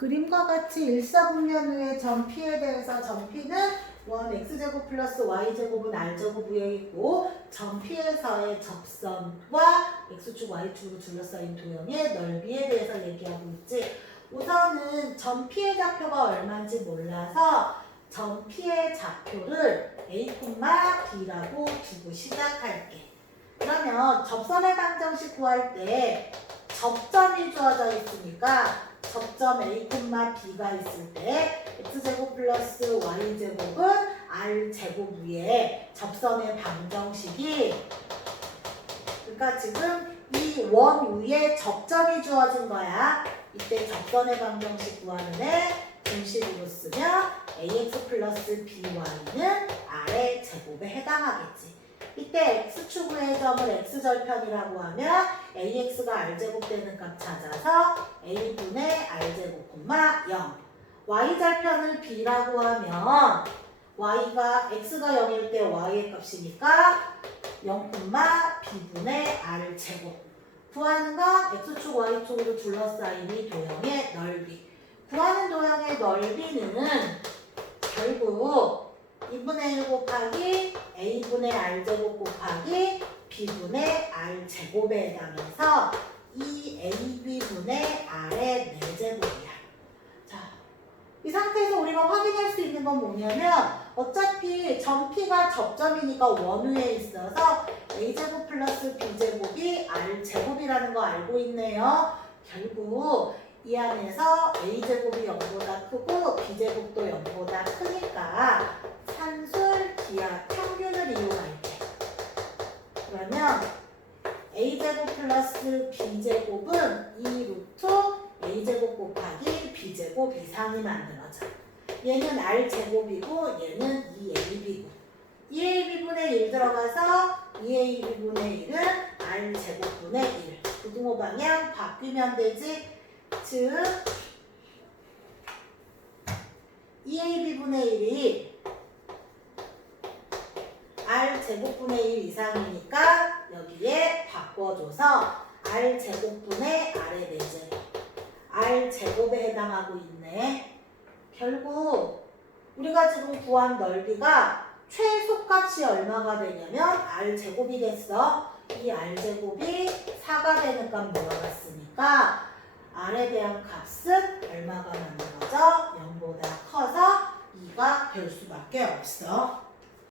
그림과 같이 일사분면 후에 점 P에 대해서 점 P는 원 x제곱 플러스 y제곱은 r제곱 위에 있고 점 P에서의 접선과 x축 y축으로 둘러싸인 도형의 넓이에 대해서 얘기하고 있지. 우선은 점 P의 좌표가 얼마인지 몰라서 점 P의 좌표를 a, b라고 두고 시작할게. 그러면 접선의 방정식 구할 때 접점이 주어져 있으니까 접점 a, b가 있을 때 x제곱 플러스 y제곱은 r제곱 위에 접선의 방정식이 그러니까 지금 이 원 위에 접점이 주어진 거야. 이때 접선의 방정식 구하는 애 공식으로 쓰면 ax 플러스 by는 r의 제곱에 해당하겠지. 이때 x축의 점을 x절편이라고 하면 ax가 r제곱 되는 값 찾아서 a분의 r제곱, 0 y절편을 b라고 하면 y가 x가 0일 때 y의 값이니까 0, b분의 r제곱. 구하는 건 x축, y축으로 둘러싸인 이 도형의 넓이. 구하는 도형의 넓이는 결국 2분의 1 곱하기 a분의 r제곱 곱하기 b분의 r제곱에 해당해서 이 ab분의 r의 4제곱이야. 자, 이 상태에서 우리가 확인할 수 있는 건 뭐냐면 어차피 점 P가 접점이니까 원위에 있어서 a제곱 플러스 b제곱이 r제곱이라는 거 알고 있네요. 결국 이 안에서 a제곱이 0보다 크고 b제곱도 0보다 크니까 산술 기하 평균을 이용할게. 그러면 a제곱 플러스 b제곱은 2 루트 a제곱 곱하기 b제곱 이상이 만들어져. 얘는 r제곱이고 얘는 2ab이고. 2ab분의 1 들어가서 2ab분의 1은 r제곱분의 1 부등호 방향 바뀌면 되지? 즉 2ab분의 1이 r제곱분의 1 이상이니까 여기에 바꿔줘서 r제곱분의 r의 4제곱 r제곱에 해당하고 있네. 결국 우리가 지금 구한 넓이가 최소값이 얼마가 되냐면 r제곱이 됐어. 이 r제곱이 4가 되는 값 물어봤으니까? r에 대한 값은 얼마가 만들어져? 0보다 커서 2가 될 수밖에 없어